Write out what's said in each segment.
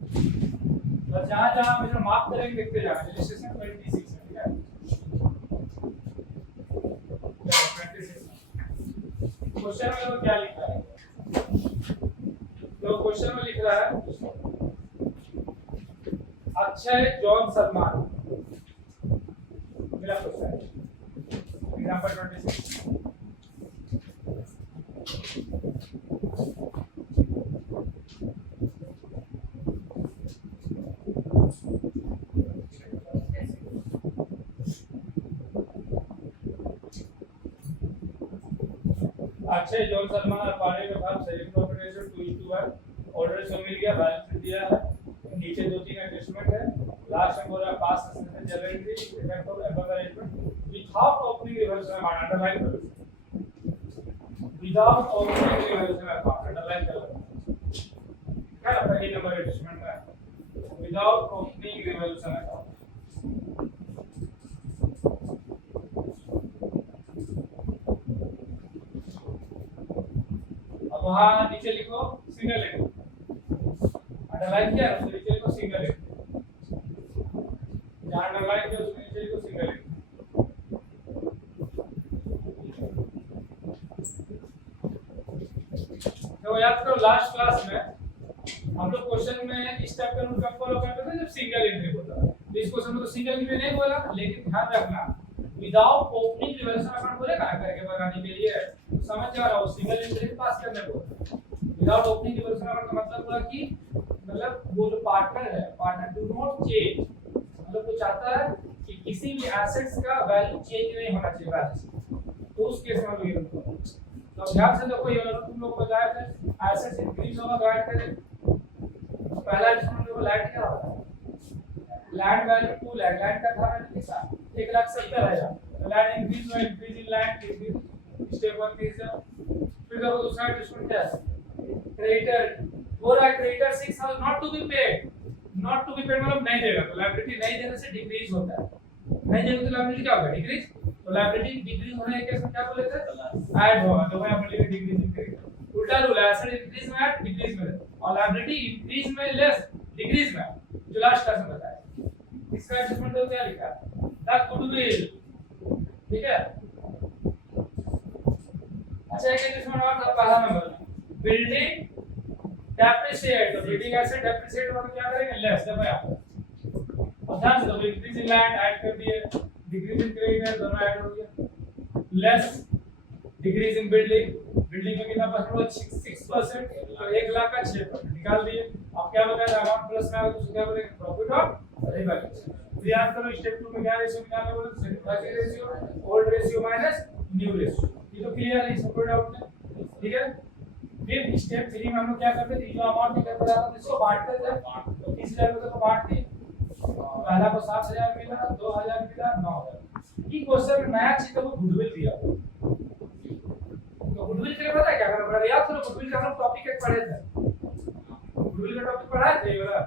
बस जहाँ जहाँ हम इधर मार्क करेंगे देखते जाना। रजिस्ट्रेशन 26 है, ठीक है। 26 क्वेश्चन में तो क्या लिखा है? तो क्वेश्चन में लिख रहा है अक्षय जॉन सलमान, मेरा question example 26। Akshay John Salman और पानी के बाद सेलिंग प्रॉफिट रेशियो 2:1 ऑर्डर से मिल गया, बैलेंस शीट दिया है, नीचे दो तीन एडजस्टमेंट है, लास्ट में बोला pass session general entry effect of above arrangement without opening reverse में अंडरलाइन करो, विदाउट ओपनिंग रिवर्स में अंडरलाइन करो, क्या लगता है ये नंबर एडजस्टमेंट है विदाउट ओपनिंग रिवर्स में। वहां नीचे लिखो सिंगल लिखो, अंडरलाइन किया तो नीचे लिखो सिंगल लिखो, जहां अंडरलाइन किया उसमें नीचे लिखो सिंगल लिखो। तो याद करो लास्ट क्लास में हम लोग क्वेश्चन में इस टाइप का रूल कब फॉलो करते थे जब सिंगल एंट्री होता है। तो इस क्वेश्चन में तो सिंगल एंट्री नहीं बोला, लेकिन ध्यान रखना विदाउट ओपनिंग रिवर्स अकाउंट बोलेगा करके बनाने के लिए, समझ जा रहा हो सिंगल एंट्री के पास करने को। विदाउट ओपनिंग रिवर्स अकाउंट का मतलब हुआ कि मतलब वो जो पार्टनर है, पार्टनर डू नॉट चेंज, मतलब वो चाहता है कि किसी भी एसेट्स का वैल्यू चेंज नहीं होना चाहिए बैलेंस, तो उस केस में हम ये करेंगे। तो ध्यान से देखो, ये तुम लोग को बताया था एसेट्स इंक्रीज होगा तो ऐड करें। पहला इसमें देखो लैंड क्या होता है, लैंड वैल्यू 2 लैंड, लैंड का था कितना 1,70,000 है, तो लैंड इंक्रीज हुआ, increase in land increase step 1 increase. फिर देखो दूसरा एडजस्टमेंट क्या है, क्रेडिटर हो रहा है, creditor 6,000 not to be paid, not to be paid मतलब नहीं देगा, तो लायबिलिटी नहीं देने से डिक्रीज होता है, नहीं देने से लायबिलिटी क्या होगा डिक्रीज, तो लायबिलिटी डिक्रीज होने के केस में क्या बोले थे ऐड होगा, तो वहां पर डिक्रीज इंक्रीज। उल्टा रूल है, एसेट इंक्रीज में ऐड डिक्रीज में, और लायबिलिटी इंक्रीज में लेस डिक्रीज में, जो लास्ट क्लास में बताया। इसका एडजस्टमेंट तो क्या लिखा है द गुडविल, ठीक है। अच्छा एक एडजस्टमेंट और था पहला नंबर बिल्डिंग डेप्रिसिएट, तो बिल्डिंग एसेट डेप्रिसिएट होगा तो क्या करेंगे लेस, देखो यहां और ध्यान से तो इंक्रीज इन लैंड ऐड कर दिए, डिक्रीज इन क्रेडिटर दोनों ऐड हो गया, less decrease in building, building में कितना परसेंट हुआ 6%, तो 1 लाख का 6% निकाल दिए। अब क्या बताया अमाउंट प्लस में आएगा तो क्या बोलेंगे प्रॉफिट और रिवैल्यूएशन। तो याद करो स्टेप 2 में क्या रेशियो निकालना बोले तो satisfactory ratio, old ratio minus new ratio, ये तो क्लियर है, इसको कोई डाउट नहीं, ठीक है। फिर स्टेप 3 में हम लोग क्या करते थे, जो अमाउंट निकल रहा था इसको बांटते थे, तो 30,000 रुपए को बांट दिए, पहला को 7,000 मिला, 2,000 मिला, 9,000। ये क्वेश्चन में नया चीज को गुडविल दिया, तो गुडविल के लिए पता है क्या करना पड़ेगा, याद करो गुडविल का हम लोग टॉपिक एक पढ़े थे, गुडविल का टॉपिक पढ़ा है ये वाला,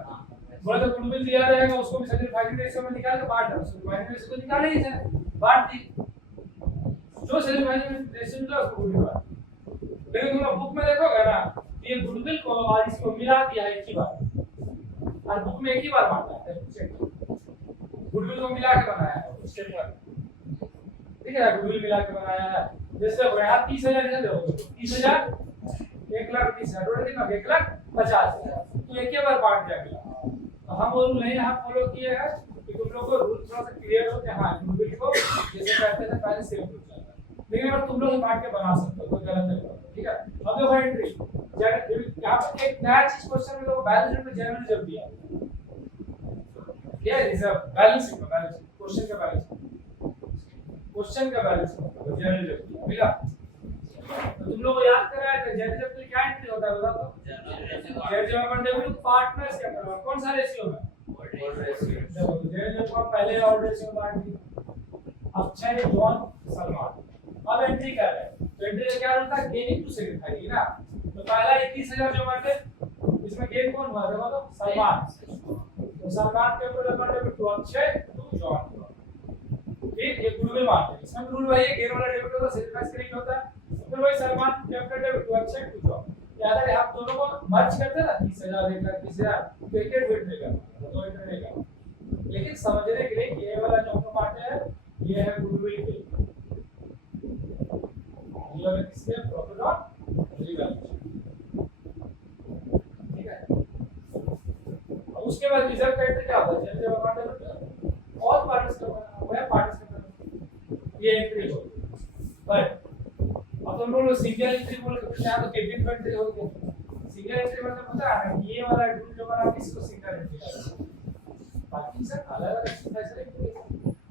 बोले तो गुडविल दिया रहेगा उसको भी सेटिस्फैक्टरी रेशियो में निकाल के बांट दो, सेटिस्फैक्टरी रेशियो को निकाल ही है, बांट दी, जो सेटिस्फैक्टरी रेशियो मिला उसको गुडविल बांट। लेकिन तुम लोग बुक में देखोगे ना, ये गुडविल को और इसको मिला दिया है एक ही बार, और बुक में एक ही बार बांटा है, गुडविल को मिला के बनाया है उसके बाद, ठीक है, गुडविल मिला के बनाया है। जैसे यहाँ 30,000 लिख दो, 30,000 1,30,000 टोटल कितना 1,50,000, तो एक ही बार बांट दिया गया। तो हम वो रूल नहीं यहाँ फॉलो किए हैं कि तुम लोग को रूल थोड़ा सा क्लियर हो कि हाँ गुडविल को जैसे कहते थे पहले सेम रूल चलता है, लेकिन अगर तुम लोग बांट के बना सकते हो तो गलत नहीं, ठीक है। अब देखो एंट्री यहाँ पे एक नया चीज क्वेश्चन में लोग बैलेंस शीट में जनरल जब दिया क्या है, रिजर्व बैलेंस शीट में, बैलेंस शीट क्वेश्चन का बैलेंस, क्वेश्चन का बैलेंस जनरल जब मिला, तो तुम लोग को याद कराया था जनरल जब क्या एंट्री होता है बता दो, जनरल जब अपन देखो पार्टनर्स क्या करवा कौन सा रेशियो में, ऑर्डर रेशियो, देखो जनरल जब पहले ऑर्डर रेशियो बांट दी, अक्षय जॉन सलमान, अब एंट्री कर रहे हैं, तो एंट्री का क्या होता है गेनिंग टू सेक्रेटरी ना, तो पहला 21,000 जो बांटे इसमें गेन कौन हुआ देखो तो सलमान, तो सलमान के ऊपर बांटे तो अक्षय टू जॉन, ठीक ये गुडविल बांटे, इसमें रूल वही है गेन वाला डेबिट होता है सेल्फ टैक्स करेक्ट होता है, फिर वही Salman capital debit to Akshay to John, याद है आप दोनों को मर्ज करते ना 30,000 एक लाख 30,000 तो एक एंट्री देगा तो एंट्री देगा। लेकिन समझने के लिए ये वाला जो आपका पार्ट है ये है गुडविल पे, ये वाला किसके प्रॉफिट और रिवैल्यूएशन, ठीक है। उसके बाद रिजर्व का एंट्री क्या होता है, जब अकाउंट और पार्टीज का वह पार्टीज का ये एंट्री होगी। बट अब तुम लोग सिंगल एंट्री बोल के यहाँ तो कैबिन एंट्री हो गया। सिंगल एंट्री मतलब पता है ये वाला एंट्री जो बना इसको सिंगल एंट्री कहते हैं, बाकी सब अलग-अलग ऐसे एंट्री।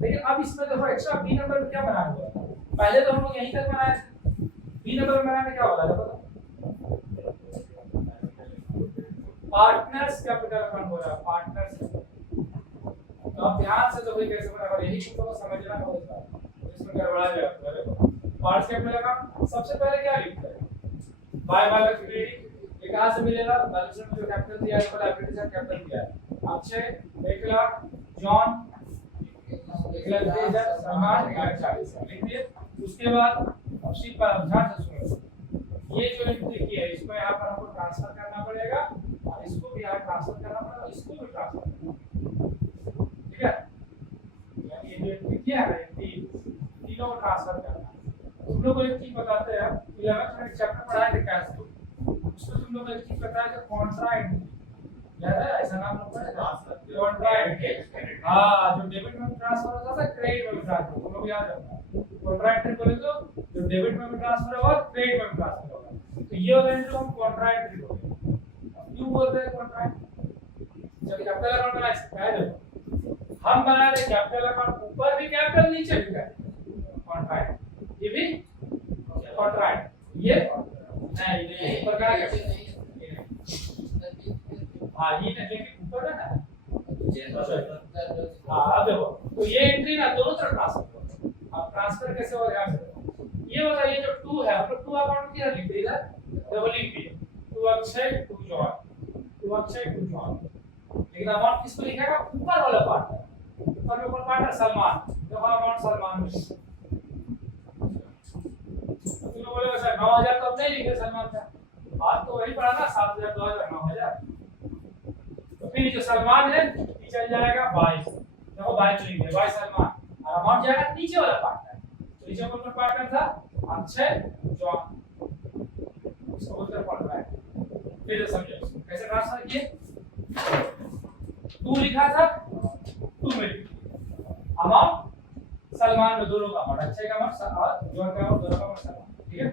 लेकिन अब इसमें देखो एक्स्ट्रा बी नंबर में क्या बनाया हुआ है, पहले तो हम लोग यहीं तक बनाए थे, बी नंबर में बनाने क्या वाला है पता, पार्टनर्स कैपिटल अकाउंट हो रहा है, पार्टनर्स। तो आप ध्यान से देखो कैसे बना और यही को समझना होगा, इसमें गड़बड़ा जाएगा। पार्ट्स कैपिटल अकाउंट सबसे पहले क्या लिखते हैं, बाय बैलेंस क्रेडिट, ये कहां से मिलेगा, बैलेंस शीट में जो कैपिटल दिया है वो लायबिलिटी से कैपिटल दिया है। अक्षय 1 लाख, जॉन 1,30,000, सलमान 1,40,000 लिख दिए। उसके बाद अब शीट पर ध्यान से सुनो, ये जो एंट्री की है इसको यहां पर हमको ट्रांसफर करना पड़ेगा और इसको भी यहां ट्रांसफर करना पड़ेगा, इसको भी ट्रांसफर करना, ठीक है। यानी ये जो एंट्री किया है तीनों को ट्रांसफर करना। तुम लोग को एक चीज बताते हैं 11th में चैप्टर पढ़ाए थे कैश फ्लो, उसमें तुम लोग को एक चीज बताया था कॉन्ट्रा एंट्री, याद है ऐसा नाम लोग पढ़े थे कॉन्ट्रा एंट्री। हां जो डेबिट में ट्रांसफर होता था क्रेडिट में ट्रांसफर, तुम लोग याद रखना कॉन्ट्रा एंट्री बोले तो जो डेबिट में ट्रांसफर होगा क्रेडिट में ट्रांसफर होगा, तो ये वाला एंट्री हम कॉन्ट्रा एंट्री बोलते हैं। क्यों बोलते हैं कॉन्ट्रा एंट्री, जब कैपिटल अकाउंट बनाए पहले हम बना रहे कैपिटल अकाउंट ऊपर भी कैपिटल नीचे भी कैपिटल, कॉन्ट्रा एंट्री ये भी कॉन्ट्रैक्ट, ये नहीं ऊपर का हां ये देखिए ऊपर है ना, हां अब देखो तो ये एंट्री ना दोनों तरफ ट्रांसफर करो। अब ट्रांसफर कैसे हो ध्यान से, ये वाला ये जो 2 है हम लोग 2 अकाउंट किधर लिख दिया डबल लिख दिए 2 अक्षय 2 जॉन, 2 अक्षय 2 जॉन। लेकिन अमाउंट किसको लिखेगा, ऊपर वाला पार्ट है, ऊपर में कौन पार्ट है, सलमान, देखो अमाउंट सलमान में। तुम लोग बोले सर 9,000 तो अब नहीं लिखे सलमान का, बात तो वही पड़ा ना 7,000 2,000 9,000, तो फिर जो सलमान है ये चल जाएगा 22, देखो 22 लिख दिया 22 सलमान और अमाउंट जाएगा नीचे वाला पार्ट है, तो नीचे वाला पार्ट क्या था अक्षय जॉन, इसको बोलते हैं कॉन्ट्रैक्ट। फिर समझो कैसे ट्रांसफर किए, 2 लिखा था 2 में अमाउंट सलमान में दोनों का अमाउंट, अक्षय का अमाउंट और जॉन का अमाउंट दोनों का अमाउंट सलमान, ठीक है।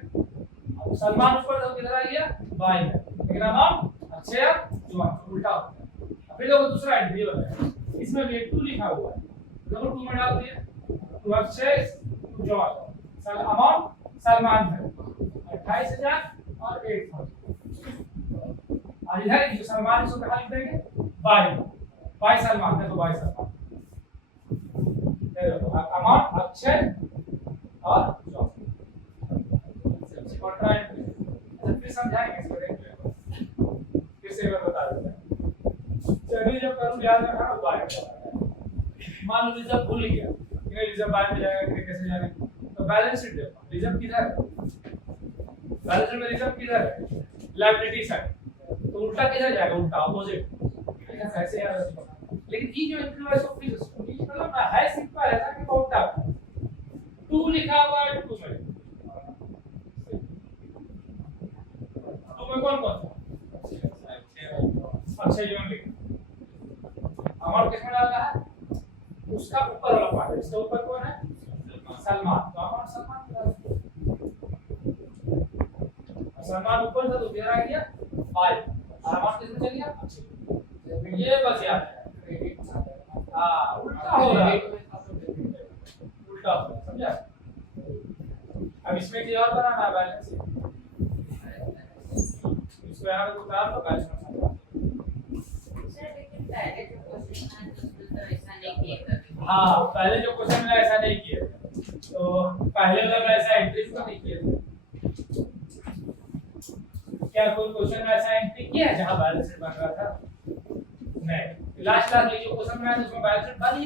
अब सलमान ऊपर तो किधर आ गया 22 में, लेकिन अमाउंट अक्षय जॉन उल्टा हो गया। अब फिर देखो दूसरा एंट्री होता है, इसमें भी 2 लिखा हुआ है, देखो 2 में डाल दिए 2 अक्षय 2 जॉन, अमाउंट सलमान है 28,000 और 8,000, और इधर जो सलमान इसको कहां लिख देंगे 22 सलमान, देखो 22 सलमान, अमाउंट अक्षय और जॉन कॉन्ट्रैक्ट। फिर समझाएंगे इसको, देखिए फिर से मैं बता देता हूं, चलिए जब करूं याद रखना बाय, मान लो रिजर्व भूल गया कि रिजर्व बाय में जाएगा कि कैसे जाने, तो बैलेंस शीट देखो रिजर्व किधर है, बैलेंस शीट में रिजर्व किधर है लायबिलिटी साइड, तो उल्टा किधर जाएगा, उल्टा अपोजिट, ऐसे याद रखना। लेकिन ये जो एंट्री है इसको फिर मतलब है सिंपल ऐसा कि उल्टा 2 लिखा हुआ है 2 में, 2 में कौन कौन सा अक्षय जॉन लिखा, अमाउंट किसमें डालना है, उसका ऊपर वाला पार्ट है, इसके ऊपर कौन है सलमान, तो अमाउंट सलमान सलमान ऊपर था तो किधर आ गया 5, और अमाउंट किसमें चल गया अक्षय, ये बस याद है। हां उल्टा हो रहा है, उल्टा समझा। अब इसमें क्या और बनाना बैलेंस, इसको यहां पे उतार दो बैलेंस में सर, लेकिन पहले जो क्वेश्चन है उसमें तो ऐसा नहीं किया था। हां पहले जो क्वेश्चन में ऐसा नहीं किया, तो पहले वाला ऐसा एंट्री तो नहीं किया, क्या कोई क्वेश्चन में ऐसा एंट्री किया है जहां बैलेंस शीट बन रहा था, नहीं। लास्ट क्लास में जो क्वेश्चन बनाया उसमें बैलेंस शीट बन ही